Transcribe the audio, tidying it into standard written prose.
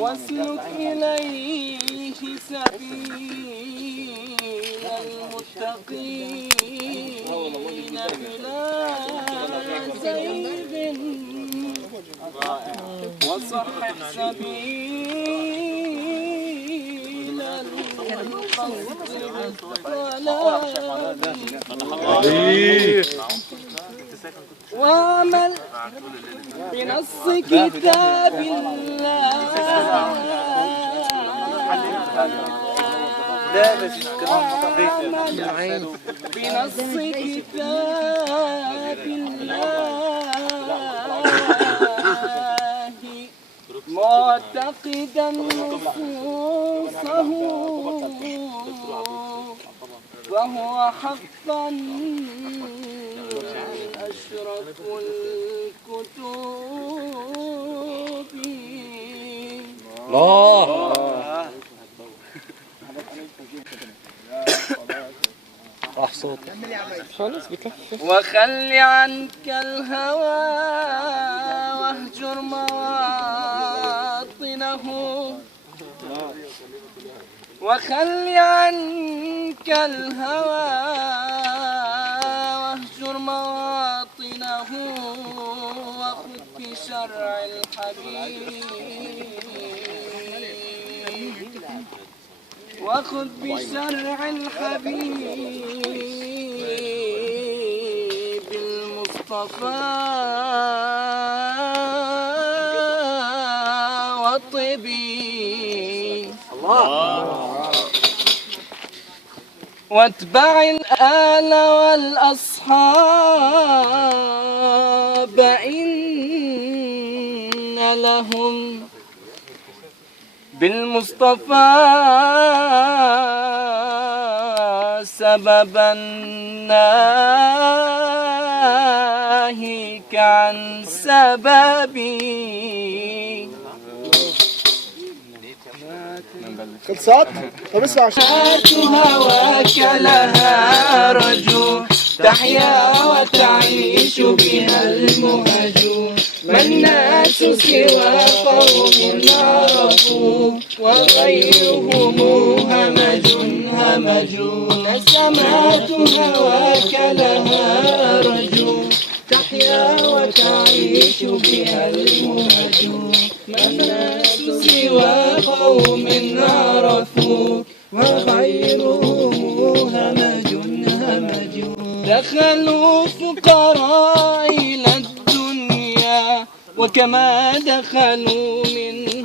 واسلك إليه سبيل المتقين بلا زيغ وصحح سبيل وعمل بنص كتاب الله بنص كتاب الله معتقدا نصوصه وهو حقا أشرف الكتب. الله راح صوت وخل عنك الهوى واهجر مواطنه وخل عنك الهوى واهجر مواطنه وخذ بشرع الحبيب وخذ بشرع الحبيب المصطفى والطبي واتبع الآل والأصحاب إن لهم بالمصطفى سببا ناهيك عن سببي. خلصت؟ طب اسمع هواك لها رجو تحيا وتعيش بها المهجو ما الناس سوى قوم عرفوا وغيرهم همج نسمات هواك لها رجو تحيا وتعيش بها المهجو ما الناس سوى قوم عرفوا وغيرهم همج دخلوا فقراء إلى الدنيا وكما دخلوا من